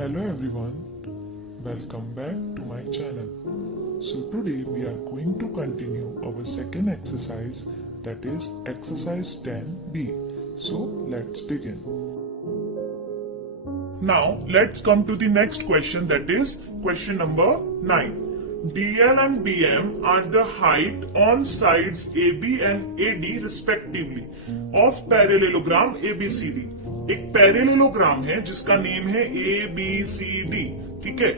Hello everyone, welcome back to my channel. So today we are going to continue our second exercise, that is exercise 10b. So let's begin. Now let's come to the next question, that is question number 9. DL and BM are the height on sides AB and AD respectively of parallelogram ABCD. एक parallelogram है जिसका name है ABCD, ठीक है।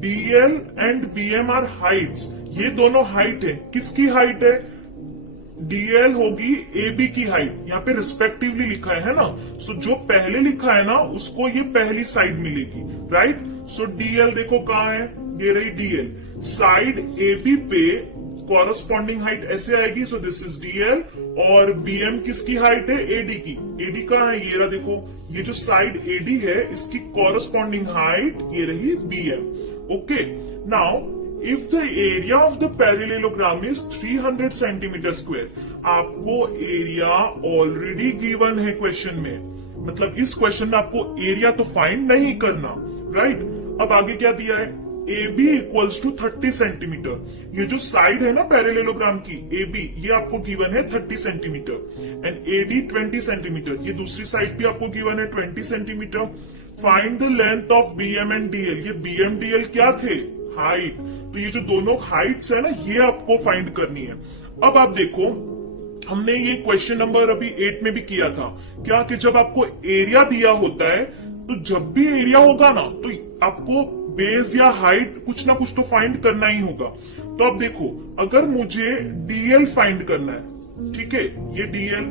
DL and BM are heights, ये दोनों height है। किसकी हाइट है? DL होगी AB की हाइट, यहाँ पे रिस्पेक्टिवली लिखा है ना। सो जो पहले लिखा है ना उसको ये पहली साइड मिलेगी, राइट। सो DL देखो कहाँ है, ये रही DL। साइड AB पे कॉरस्पॉन्डिंग हाइट ऐसे आएगी, सो दिस इज DL। और BM किसकी हाइट है? AD की। AD कहाँ है? ये रहा देखो, ये जो साइड AD है इसकी कॉरस्पॉन्डिंग हाइट ये रही BM। Okay, now if the area of the parallelogram is 300 centimetre square, आपको एरिया ऑलरेडी गिवन है क्वेश्चन में, मतलब इस क्वेश्चन में आपको एरिया तो फाइंड नहीं करना, राइट। अब आगे क्या दिया है? AB equals to 30 centimetre. ये जो साइड है ना पैरेललोग्राम की AB, ये आपको गिवन है 30 सेंटीमीटर एंड AD 20 सेंटीमीटर। ये दूसरी साइड भी आपको गिवन है 20 centimetre. Find the length of BM and DL। ये BM DL क्या थे? हाइट। तो ये जो दोनों हाइट्स है ना, ये आपको फाइंड करनी है। अब आप देखो, हमने ये क्वेश्चन नंबर अभी 8 में भी किया था क्या, कि जब आपको एरिया दिया होता है तो जब भी एरिया होगा ना तो आपको बेस या हाइट कुछ ना कुछ तो फाइंड करना ही होगा। तो अब देखो, अगर मुझे DL फाइंड करना है, ठीक है, ये DL,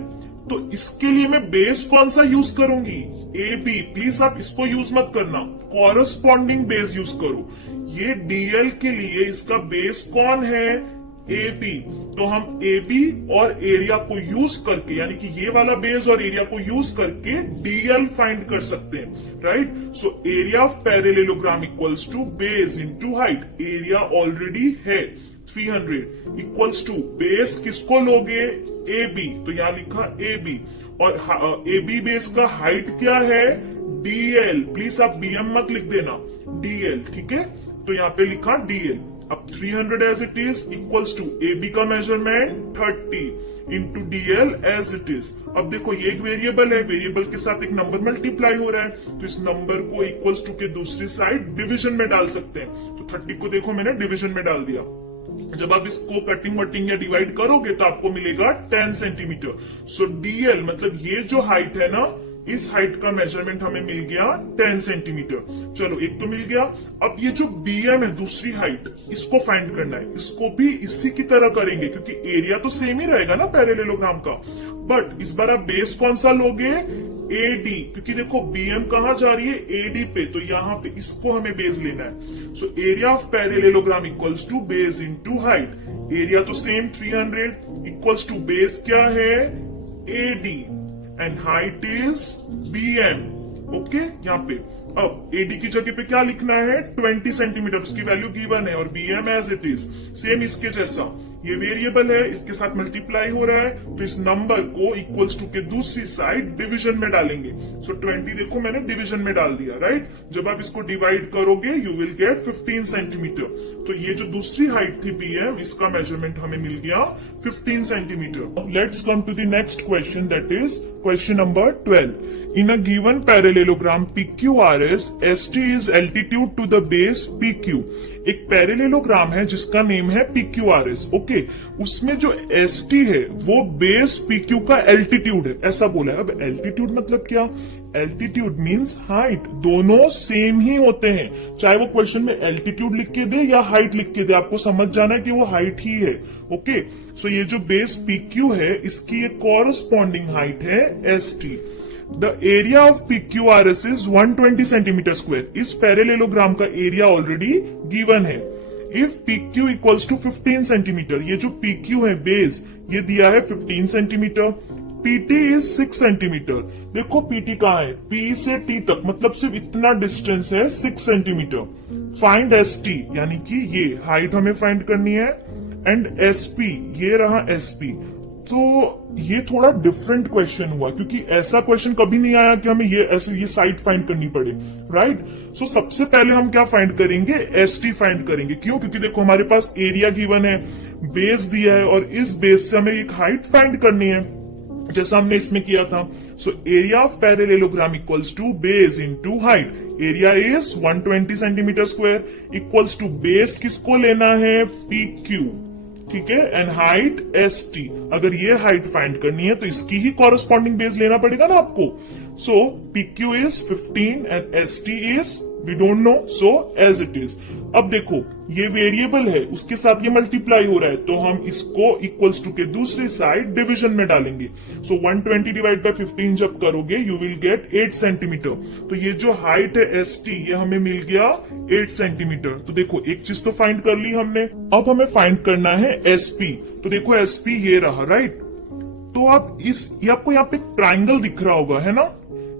तो इसके लिए मैं बेस कौन सा यूज करूंगी? AB। प्लीज आप इसको यूज मत करना, कॉरस्पॉन्डिंग बेस यूज करो। ये DL के लिए इसका बेस कौन है? AB। तो हम AB और एरिया को यूज करके, यानी कि ये वाला बेस और एरिया को यूज करके DL फाइंड कर सकते हैं, right. So area of parallelogram equals to base into height. Area already है 300 इक्वल्स टू बेस किसको लोगे? AB। तो यहां लिखा AB और AB बेस का हाइट क्या है? DL। प्लीज आप BM मत लिख देना, DL, ठीक है। तो यहाँ पे लिखा DL। अब 300 as it is equals to AB का measurement 30 into DL as it is. अब देखो, ये एक वेरिएबल है, वेरिएबल के साथ एक नंबर मल्टीप्लाई हो रहा है, तो इस नंबर को इक्वल्स टू के दूसरी साइड डिवीजन में डाल सकते हैं। तो 30 को देखो मैंने डिवीजन में डाल दिया। जब आप इसको कटिंग वटिंग या डिवाइड करोगे तो आपको मिलेगा 10 सेंटीमीटर। सो DL मतलब ये जो हाइट है ना, इस हाइट का मेजरमेंट हमें मिल गया 10 सेंटीमीटर। चलो, एक तो मिल गया। अब ये जो BM है दूसरी हाइट, इसको फाइंड करना है। इसको भी इसी की तरह करेंगे क्योंकि एरिया तो सेम ही रहेगा ना पैरेललोग्राम का, बट इस बार आप बेस कौन सा लोगे? AD, क्योंकि देखो BM कहां जा रही है? AD पे, तो यहाँ पे इसको हमें बेस लेना है। So area of parallelogram equals to base into height. Area तो सेम 300 इक्वल्स टू बेस क्या है? AD and height is BM। Okay, यहाँ पे अब AD की जगह पे क्या लिखना है? 20 सेंटीमीटर, उसकी वैल्यू गिवन है, और BM as it is same इसके जैसा। ये वेरिएबल है, इसके साथ मल्टीप्लाई हो रहा है, तो इस नंबर को इक्वल्स टू के दूसरी साइड डिवीजन में डालेंगे। सो 20 देखो मैंने डिवीजन में डाल दिया, राइट। जब आप इसको डिवाइड करोगे यू विल गेट 15 सेंटीमीटर। तो ये जो दूसरी हाइट थी BM, इसका मेजरमेंट हमें मिल गया 15 centimetre. Let's come to the next question, that is question number 12. In a given parallelogram PQRS, ST is altitude to the base PQ. एक पैरेललोग्राम है जिसका नेम है PQRS, ओके। उसमें जो ST है वो बेस PQ का एल्टीट्यूड है, ऐसा बोला है। अब एल्टीट्यूड मतलब क्या? एल्टीट्यूड मींस हाइट, दोनों सेम ही होते हैं, चाहे वो क्वेश्चन में एल्टीट्यूड लिख के दे या हाइट लिख के दे, आपको समझ जाना है कि वो हाइट ही है, ओके। सो ये जो बेस PQ है, इसकी एक कॉरस्पॉन्डिंग हाइट है ST। The area of PQRS is 120 centimetre square. इस पैरेललोग्राम का एरिया ऑलरेडी गिवन है। If PQ equals to 15 centimetre, ये जो PQ है बेस, ये दिया है 15 सेंटीमीटर। PT is 6 centimetre. देखो PT कहाँ है? P से T तक, मतलब सिर्फ इतना डिस्टेंस है 6 सेंटीमीटर। फाइंड ST, यानी कि ये हाइट हमें फाइंड करनी है, एंड SP, ये रहा SP। तो ये थोड़ा डिफरेंट क्वेश्चन हुआ, क्योंकि ऐसा क्वेश्चन कभी नहीं आया कि हमें ये साइड फाइंड करनी पड़े, राइट। सो सबसे पहले हम क्या फाइंड करेंगे, एसटी फाइंड करेंगे। क्यों? क्योंकि देखो हमारे पास एरिया गिवन है, बेस दिया है, और इस बेस से हमें एक हाइट फाइंड करनी है, जैसा हमने इसमें किया था। So area of parallelogram equals to base into height. Area is 120 centimetre square equals to base किसको लेना है, पी क्यू, ठीक है, एंड हाइट एस टी। अगर ये हाइट फाइंड करनी है तो इसकी ही कॉरेस्पॉन्डिंग बेस लेना पड़ेगा ना आपको। So P Q is 15 and S T is we don't know, so as it is. अब देखो ये वेरिएबल है, उसके साथ ये मल्टीप्लाई हो रहा है, तो हम इसको इक्वल्स टू के दूसरी साइड डिवीजन में डालेंगे। सो 120 डिवाइड बाय 15 जब करोगे यू विल गेट 8 सेंटीमीटर। तो ये जो हाइट है एस टी, ये हमें मिल गया 8 सेंटीमीटर। तो देखो एक चीज तो फाइंड कर ली हमने, अब हमें फाइंड करना है एस पी। तो देखो एस पी ये रहा, राइट। तो अब ये आपको यहाँ पे ट्राइंगल दिख रहा होगा, है ना।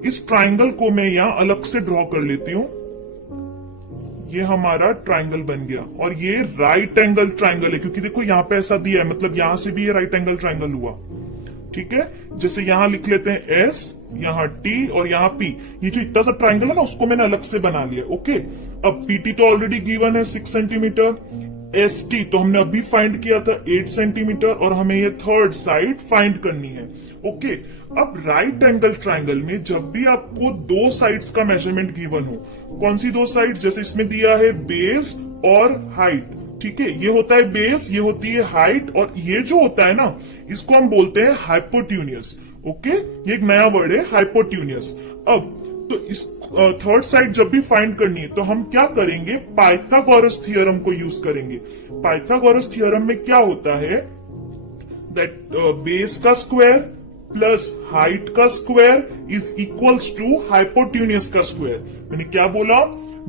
इस ट्राइंगल को मैं यहाँ अलग से ड्रॉ कर लेती हूँ। ये हमारा ट्राइंगल बन गया, और ये राइट एंगल ट्राइंगल है, क्योंकि देखो यहाँ पे ऐसा दिया है, मतलब यहां से भी ये राइट एंगल ट्राइंगल हुआ, ठीक है। जैसे यहां लिख लेते हैं एस, यहाँ टी और यहाँ पी। ये जो इतना सा ट्राइंगल है ना, उसको मैंने अलग से बना लिया, ओके। अब पीटी तो ऑलरेडी गिवन है 6 सेंटीमीटर। एस टी तो हमने अभी फाइंड किया था 8 सेंटीमीटर, और हमें ये थर्ड साइड फाइंड करनी है, ओके। अब राइट एंगल ट्राइंगल में जब भी आपको दो साइड्स का मेजरमेंट गिवन हो, कौन सी दो साइड्स, जैसे इसमें दिया है बेस और हाइट, ठीक है। ये होता है बेस, ये होती है हाइट, और ये जो होता है ना, इसको हम बोलते हैं हाइपोट्यूनियस, ओके। ये एक नया वर्ड है, हाइपोट्यूनियस। अब तो इस थर्ड साइड जब भी फाइंड करनी है तो हम क्या करेंगे, पाइथागोरस थ्योरम को यूज करेंगे। पाइथागोरस थ्योरम में क्या होता है, दैट बेस का स्क्वायर प्लस हाइट का स्क्वायर इज इक्वल्स टू हाइपोट्यूनियस का स्क्वायर। मैंने क्या बोला,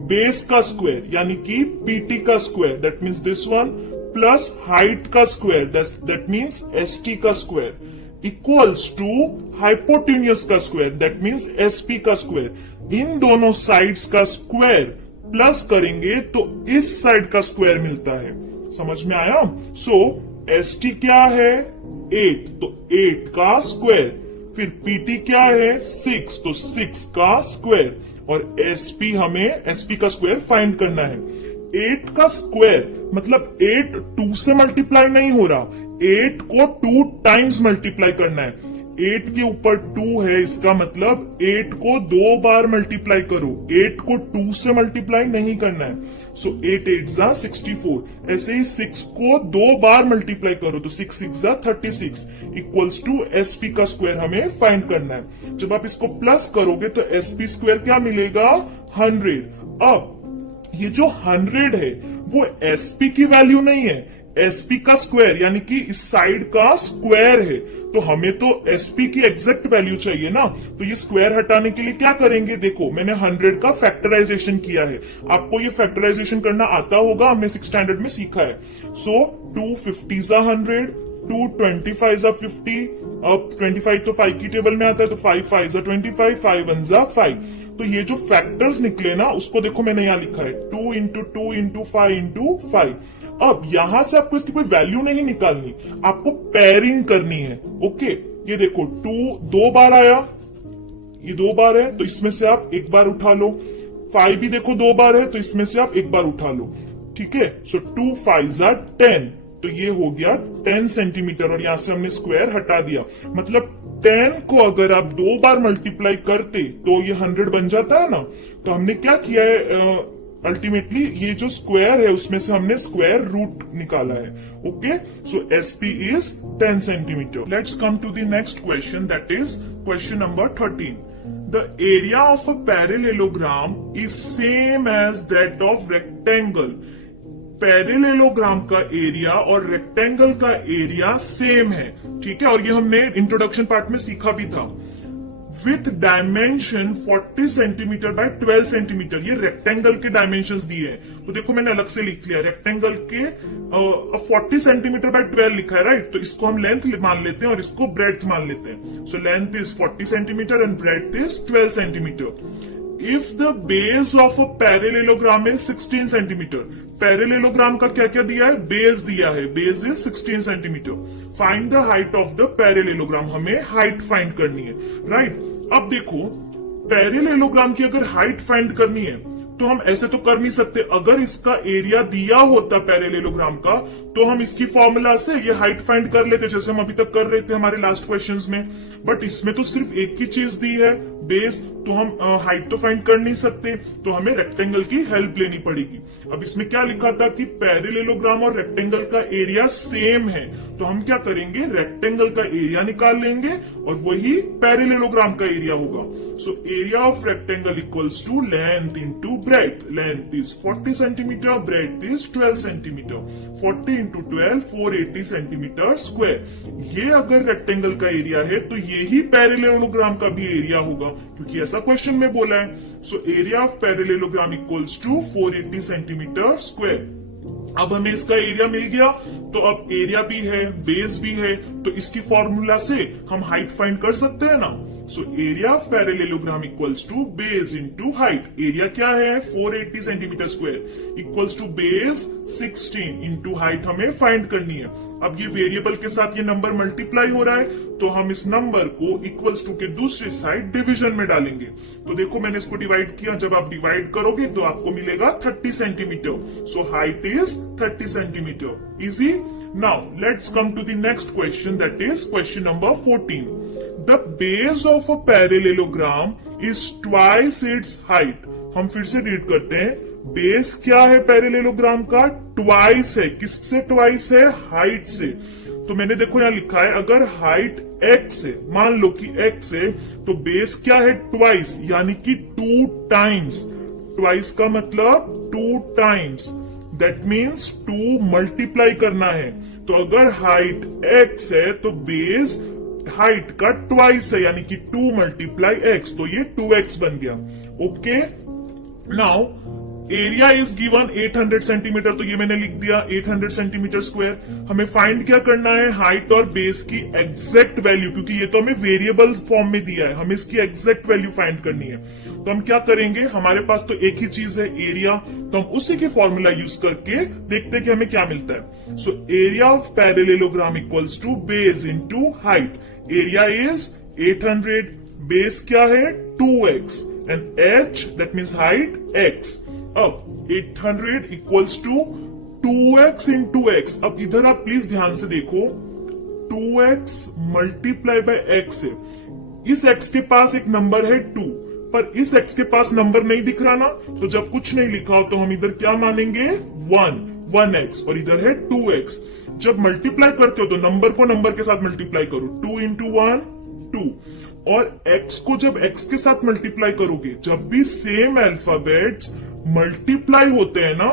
बेस का स्क्वायर यानी कि पीटी का square, that means this one, plus height का स्क्वायर, दैट मीन्स एसटी का स्क्वायर, इक्वल्स टू हाइपोट्यूनियस का स्क्वायर, दैट मीन्स एसपी का स्क्वायर। इन दोनों साइड्स का स्क्वायर प्लस करेंगे तो इस साइड का स्क्वायर मिलता है। समझ में आया। सो एसटी क्या है, 8, तो 8 का स्क्वायर, फिर पीटी क्या है 6, तो 6 का स्क्वायर, और एसपी हमें एसपी का स्क्वायर फाइंड करना है। 8 का स्क्वायर मतलब 8 2 से मल्टीप्लाई नहीं हो रहा, 8 को 2 टाइम्स मल्टीप्लाई करना है। 8 के ऊपर 2 है, इसका मतलब 8 को 2 बार मल्टीप्लाई करो, 8 को 2 से मल्टीप्लाई नहीं करना है। सो 8 8 जा 64। ऐसे ही 6 को 2 बार मल्टीप्लाई करो, तो 6 6 जा 36 इक्वल्स टू एसपी का स्क्वायर हमें फाइंड करना है। जब आप इसको प्लस करोगे तो एसपी स्क्वायर क्या मिलेगा, 100। अब ये जो 100 है वो एसपी की वैल्यू नहीं है, एसपी का स्क्वायर यानी कि इस साइड का स्क्वायर है। तो हमें तो एसपी की एग्जैक्ट वैल्यू चाहिए ना, तो ये स्क्वायर हटाने के लिए क्या करेंगे, देखो मैंने 100 का फैक्टराइजेशन किया है। आपको ये फैक्टराइजेशन करना आता होगा, हमने 6th स्टैंडर्ड में सीखा है। सो 2 50 जा 100, 2 25 जा 50, अब 25 तो 5 की टेबल में आता है, तो 5 5 जा 25, 5 1 जा 5। तो ये जो फैक्टर्स निकले ना, उसको देखो मैंने यहाँ लिखा है 2 इंटू 2 इंटू 5 इंटू 5। अब यहां से आपको इसकी कोई वैल्यू नहीं निकालनी, आपको पेयरिंग करनी है, ओके। ये देखो 2 2 बार आया, ये 2 बार है, तो इसमें से आप एक बार उठा लो। 5 भी देखो 2 बार है, तो इसमें से आप एक बार उठा लो, ठीक है। सो 2 5 जा 10, तो ये हो गया 10 सेंटीमीटर, और यहां से हमने स्क्वायर हटा दिया। मतलब 10 को अगर आप 2 बार मल्टीप्लाई करते तो ये 100 बन जाता है ना। तो हमने क्या किया है, अल्टीमेटली ये जो स्क्वायर है उसमें से हमने स्क्वायर रूट निकाला है, okay. So SP is 10 centimetre. Let's come to the next question, that is question number 13. The area of a parallelogram is same as that of rectangle. Parallelogram का area और rectangle का area same है, ठीक है। और ये हमने introduction part में सीखा भी था। With dimension 40 centimetre bye 12 centimetre, ये रेक्टेंगल के डायमेंशंस दिए हैं। तो देखो मैंने अलग से लिख लिया, रेक्टेंगल के 40 सेंटीमीटर बाय 12 लिखा है, राइट। तो इसको हम लेंथ मान लेते हैं और इसको ब्रेड्थ मान लेते हैं। So length is 40 centimetre and breadth is 12 centimetre. If the base of a parallelogram is 16 centimetre, parallelogram का क्या क्या दिया है, बेस दिया है, base is 16 centimetre, find the height of the parallelogram, हमें हाइट फाइंड करनी है, राइट। अब देखो पैरेलेलोग्राम की अगर हाइट फाइंड करनी है तो हम ऐसे तो कर नहीं सकते, अगर इसका एरिया दिया होता पैरेलेलोग्राम का तो हम इसकी फॉर्मूला से ये हाइट फाइंड कर लेते, जैसे हम अभी तक कर रहे थे हमारे लास्ट क्वेश्चंस में। बट इसमें तो सिर्फ एक ही चीज दी है, बेस, तो हम हाइट तो फाइंड कर नहीं सकते, तो हमें रेक्टेंगल की हेल्प लेनी पड़ेगी। अब इसमें क्या लिखा था कि पैरेलेलोग्राम और रेक्टेंगल का एरिया सेम है, तो हम क्या करेंगे, रेक्टेंगल का एरिया निकाल लेंगे और वही पैरेलेलोग्राम का एरिया होगा। So area of rectangle equals to length into breadth, length is 40 centimetre, breadth is 12 centimetre, 40 into 12 480 centimetre square. ये अगर रेक्टेंगल का एरिया है तो यही पैरेलेलोग्राम का भी एरिया होगा, क्योंकि ऐसा क्वेश्चन में बोला है। So area of parallelogram equals to 480 centimetre square. अब हमें इसका एरिया मिल गया, तो अब एरिया भी है, बेस भी है, तो इसकी फॉर्मूला से हम हाइट फाइंड कर सकते हैं ना। So area of parallelogram equals to base into height, area क्या है 480 centimetre square equals to base 16 into height हमें फाइंड करनी है। अब ये वेरिएबल के साथ ये नंबर मल्टीप्लाई हो रहा है, तो हम इस नंबर को इक्वल्स टू के दूसरी साइड डिवीजन में डालेंगे। तो देखो मैंने इसको डिवाइड किया, जब आप डिवाइड करोगे तो आपको मिलेगा 30 centimetre. So height is 30 centimetre. Easy. Now let's come to the next question, that is question number 14। The base of a parallelogram is twice its height. हम फिर से रीड करते हैं, बेस क्या है पैरेलेलोग्राम का, ट्वाइस है, किससे ट्वाइस है, हाइट से। तो मैंने देखो यहां लिखा है अगर हाइट x है, मान लो कि x है, तो बेस क्या है ट्वाइस, यानी कि 2 टाइम्स। ट्वाइस का मतलब 2 टाइम्स, दैट मीन्स 2 मल्टीप्लाई करना है। तो अगर हाइट x है तो बेस हाइट का ट्वाइस है, यानी कि 2 मल्टीप्लाई x, तो ये 2x बन गया। Okay. Now area is given 800 centimetre, तो ये मैंने लिख दिया 800 सेंटीमीटर स्क्वायर। हमें फाइंड क्या करना है, हाइट और बेस की एग्जैक्ट वैल्यू, क्योंकि ये तो हमें वेरिएबल फॉर्म में दिया है, हमें इसकी एग्जैक्ट वैल्यू फाइंड करनी है। तो हम क्या करेंगे, हमारे पास तो एक ही चीज है एरिया, तो हम उसी के फॉर्मूला यूज करके देखते हैं कि हमें क्या मिलता है। So area of parallelogram equals to base into height. Area is 800, base क्या है 2x and h that means height x। अब 800 equals to 2x into x। अब इधर आप प्लीज ध्यान से देखो, 2x मल्टीप्लाई बाय x है, इस x के पास एक नंबर है 2, पर इस x के पास नंबर नहीं दिख रहा ना, तो जब कुछ नहीं लिखा हो तो हम इधर क्या मानेंगे 1x, और इधर है 2x। जब मल्टीप्लाई करते हो तो नंबर को नंबर के साथ मल्टीप्लाई करो, 2 इंटू 1 2, और x को जब x के साथ मल्टीप्लाई करोगे, जब भी सेम अल्फाबेट्स मल्टीप्लाई होते हैं ना,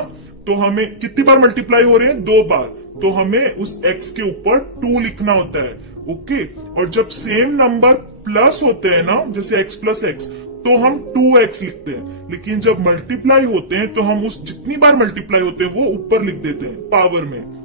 तो हमें कितनी बार मल्टीप्लाई हो रहे हैं, 2 बार, तो हमें उस x के ऊपर 2 लिखना होता है। ओके। और जब सेम नंबर प्लस होते हैं ना, जैसे x प्लस x, तो हम 2x लिखते हैं, लेकिन जब मल्टीप्लाई होते हैं तो हम उस जितनी बार मल्टीप्लाई होते हैं वो ऊपर लिख देते हैं पावर में।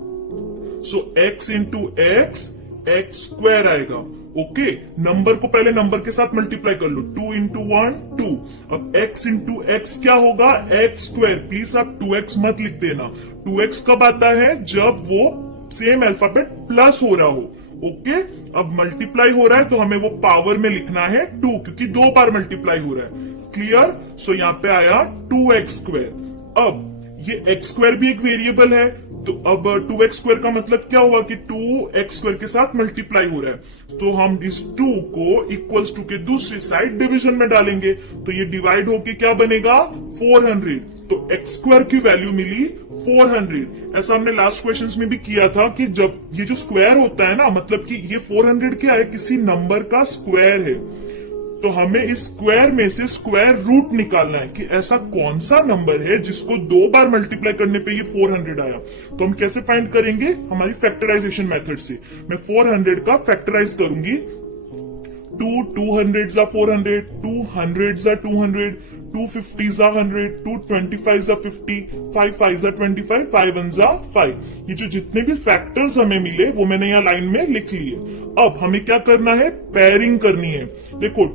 सो x into x, x square आएगा। ओके। नंबर को पहले नंबर के साथ मल्टीप्लाई कर लो, 2 इंटू 1 2। अब x इंटू x क्या होगा, x स्क्वायर। प्लीज आप 2x मत लिख देना, 2x कब आता है, जब वो सेम अल्फाबेट प्लस हो रहा हो। ओके। अब मल्टीप्लाई हो रहा है तो हमें वो पावर में लिखना है 2, क्योंकि 2 बार मल्टीप्लाई हो रहा है। क्लियर। सो यहाँ पे आया 2x स्क्वायर। अब ये x स्क्वायर भी एक वेरिएबल है, तो अब 2x स्क्वायर का मतलब क्या हुआ कि 2x स्क्वायर के साथ मल्टीप्लाई हो रहा है, तो हम इस 2 को इक्वल्स टू के दूसरी साइड डिवीजन में डालेंगे, तो ये डिवाइड होके क्या बनेगा 400। तो x स्क्वायर की वैल्यू मिली 400। ऐसा हमने लास्ट क्वेश्चंस में भी किया था कि जब ये जो स्क्वायर होता है ना, मतलब कि ये 400 क्या है, किसी नंबर का स्क्वायर है, तो हमें इस स्क्वायर में से स्क्वायर रूट निकालना है कि ऐसा कौन सा नंबर है जिसको 2 बार मल्टीप्लाई करने पे ये 400 आया। तो हम कैसे फाइंड करेंगे, हमारी फैक्टराइजेशन मेथड से। मैं 400 का फैक्टराइज करूंगी, 2 200 जा 400, 200 जा 200, 250 जा 100, 225 जा 50, 5 5 जा 25, 5 1 जा 5। ये जो जितने भी फैक्टर्स हमें मिले वो मैंने यहाँ लाइन में लिख लिए। अब हमें क्या करना है, पेयरिंग करनी है। देखो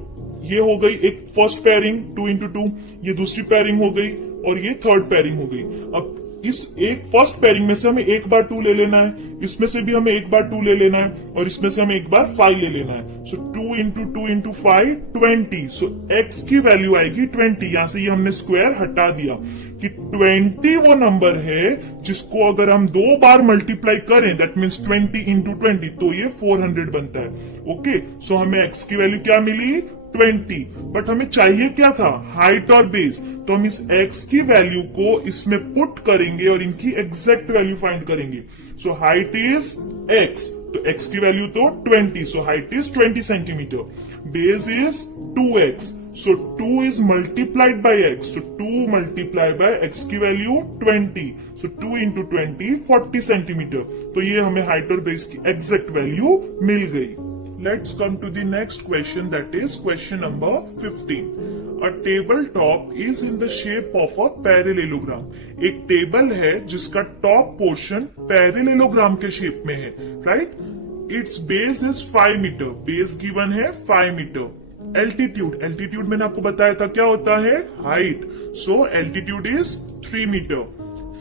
ये हो गई एक फर्स्ट पेयरिंग 2 into 2, ये दूसरी पेयरिंग हो गई और ये थर्ड पेयरिंग हो गई। अब इस एक फर्स्ट पेयरिंग में से हमें एक बार 2 ले लेना है, इसमें से भी हमें एक बार 2 ले लेना है और इसमें से हमें एक बार 5 ले लेना है। सो 2 into 2 into 5 20। सो x की वैल्यू आएगी 20। यहां से ये हमने स्क्वायर हटा दिया कि 20 वो नंबर है जिसको अगर हम 2 बार मल्टीप्लाई करें दैट मीन्स 20 into 20 तो ये 400 बनता है। ओके, सो हमें x की वैल्यू क्या मिली 20। बट हमें चाहिए क्या था हाइट और बेस, तो हम इस x की वैल्यू को इसमें पुट करेंगे और इनकी एग्जैक्ट वैल्यू फाइंड करेंगे। सो हाइट इज x, तो x की वैल्यू तो 20, सो height is 20 centimetre, base is 2x, so 2 is multiplied by x, so 2 multiply by x की वैल्यू 20, सो 2 into 20 40 सेंटीमीटर। तो ये हमें हाइट और बेस की एग्जैक्ट वैल्यू मिल गई। Let's come to the next question, that is question number 15. A tabletop is in the shape of a parallelogram. एक table है जिसका टॉप पोर्शन पैरेलेलोग्राम के शेप में है, right? Its base is 5 metre, base given है 5 metre. Altitude मैंने आपको बताया था क्या होता है height, so altitude is 3 metre.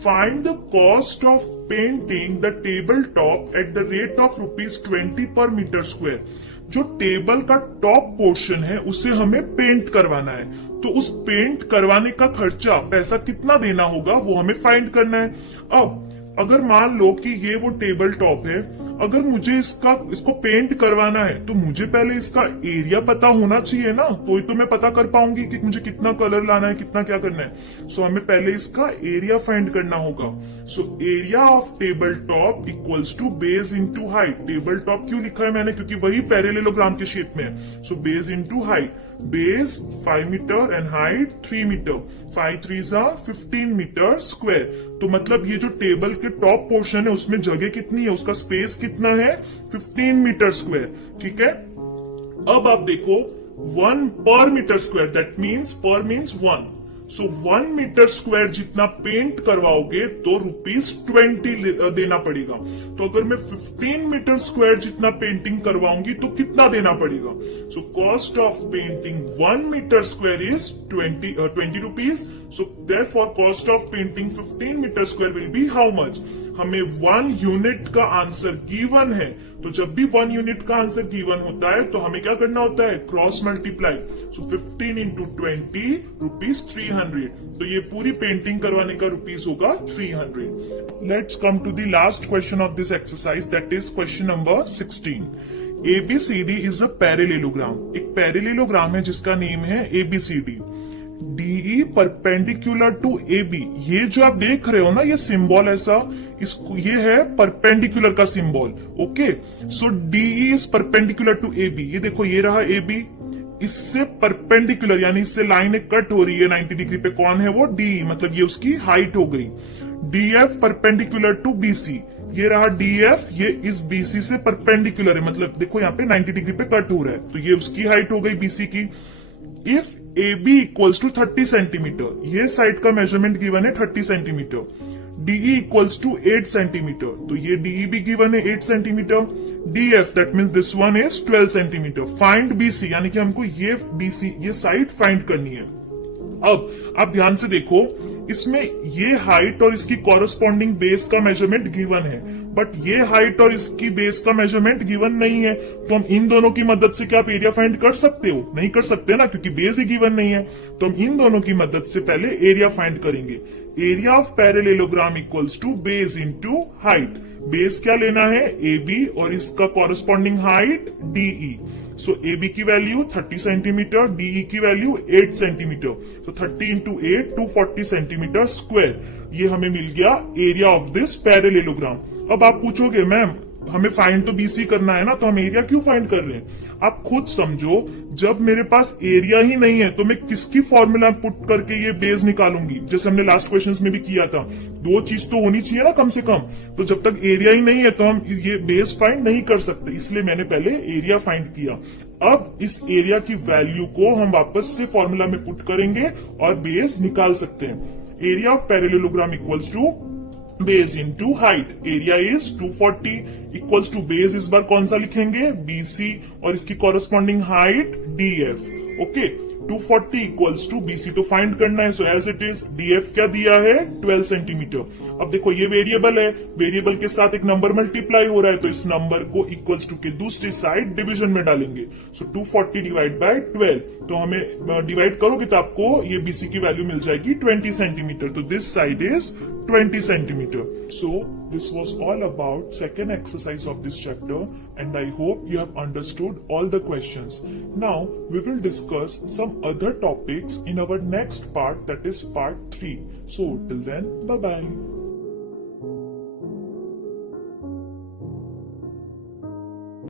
Find the cost of painting the tabletop at the rate of ₹20 per meter square. जो टेबल का टॉप पोर्शन है उसे हमें पेंट करवाना है, तो उस पेंट करवाने का खर्चा पैसा कितना देना होगा वो हमें फाइंड करना है। अब अगर मान लो कि ये वो टेबल टॉप है, अगर मुझे इसको पेंट करवाना है तो मुझे पहले इसका एरिया पता होना चाहिए ना, तो ही तो मैं पता कर पाऊंगी कि मुझे कितना कलर लाना है, कितना क्या करना है। सो हमें पहले इसका एरिया फाइंड करना होगा। So area of table top equals to base into height. Table top क्यों लिखा है मैंने, क्योंकि वही पैरेलेलोग्राम के शेप में है। So base into height, base 5 metre and height 3 metre, 5 3s are 15 metre square. तो मतलब ये जो टेबल के टॉप पोर्शन है उसमें जगह कितनी है, उसका स्पेस कितना है 15 मीटर स्क्वायर, ठीक है। अब आप देखो 1 per metre square, that means per means 1, so 1 metre square जितना पेंट करवाओगे तो ₹20 देना पड़ेगा। तो अगर मैं 15 मीटर स्क्वायर जितना पेंटिंग करवाऊंगी तो कितना देना पड़ेगा। So cost of painting 1 metre square is 20 rupees. So therefore cost of painting 15 metre square will be how much. हमें 1 यूनिट का आंसर गिवन है, तो जब भी 1 यूनिट का आंसर गिवन होता है तो हमें क्या करना होता है क्रॉस मल्टीप्लाई। सो 15 into 20 रुपीज 300, तो ये पूरी पेंटिंग करवाने का रुपीज होगा 300। Let's come to the last question of this exercise, that is question number 16। ABCD is a parallelogram. एक पैरेलेलोग्राम है जिसका नेम है ABCD। DE perpendicular to AB, ये जो आप देख रहे हो ना ये सिंबल ऐसा, इसको ये है परपेंडिकुलर का symbol. Okay, so DE is perpendicular to AB। ये देखो ये रहा AB, इससे परपेंडिकुलर यानी इससे लाइन एक कट हो रही है 90 डिग्री पे, कौन है वो DE, मतलब ये उसकी हाइट हो गई। DF परपेंडिकुलर टू BC, ये रहा DF, ये इस BC से परपेंडिकुलर है, मतलब देखो यहाँ पे 90 डिग्री पे कट हो रहा है, तो ये उसकी हाइट हो गई BC की। If AB equals to 30 centimetre, ये साइड का मेजरमेंट गिवन है 30 centimetre. DE equals to 8 centimetre, तो ये DE भी गिवन है 8 centimetre. DF that means this one is 12 centimetre. Find BC, यानी कि हमको ये BC ये साइड फाइंड करनी है। अब आप ध्यान से देखो, इसमें ये हाइट और इसकी कॉरेस्पॉन्डिंग बेस का मेजरमेंट गिवन है, बट ये हाइट और इसकी बेस का मेजरमेंट गिवन नहीं है, तो हम इन दोनों की मदद से क्या आप एरिया फाइंड कर सकते हो? नहीं कर सकते ना, क्योंकि बेस ही गिवन नहीं है। तो हम इन दोनों की मदद से पहले एरिया फाइंड करेंगे। Area of parallelogram equals to base into height. Base क्या लेना है AB और इसका corresponding height DE। So AB की वैल्यू 30 सेंटीमीटर, DE की वैल्यू 8 सेंटीमीटर, तो 30 into 8 240 सेंटीमीटर स्क्वायर। ये हमें मिल गया एरिया ऑफ दिस पैरेलेलोग्राम। अब आप पूछोगे मैम हमें फाइंड तो BC करना है ना, तो हम एरिया क्यों फाइंड कर रहे हैं? आप खुद समझो, जब मेरे पास एरिया ही नहीं है तो मैं किसकी फॉर्मूला पुट करके ये बेस निकालूंगी? जैसे हमने लास्ट क्वेश्चंस में भी किया था, 2 चीज तो होनी चाहिए ना कम से कम। तो जब तक एरिया ही नहीं है तो हम ये बेस फाइंड नहीं कर सकते, इसलिए मैंने पहले एरिया फाइंड किया। अब इस एरिया की वैल्यू को हम वापस से फॉर्मूला में पुट करेंगे और बेस निकाल सकते हैं। Area of parallelogram equals to base into height. Area is 240 equals to base, इस बार कौन सा लिखेंगे BC और इसकी corresponding height DF। Okay 240 equals to BC तो फाइंड करना है, so as it is DF क्या दिया है 12 सेंटीमीटर। अब देखो ये वेरिएबल है, वेरिएबल के साथ एक नंबर मल्टीप्लाई हो रहा है, तो इस नंबर को इक्वल्स टू के दूसरी साइड डिवीजन में डालेंगे। सो 240 डिवाइड बाय 12, तो हमें डिवाइड करोगे तो आपको ये BC की वैल्यू मिल जाएगी 20 सेंटीमीटर। तो this side is 20 centimeter. So this was all about second exercise of this chapter, and I hope you have understood all the questions. Now we will discuss some other topics in our next part, that is part 3. So till then, bye bye.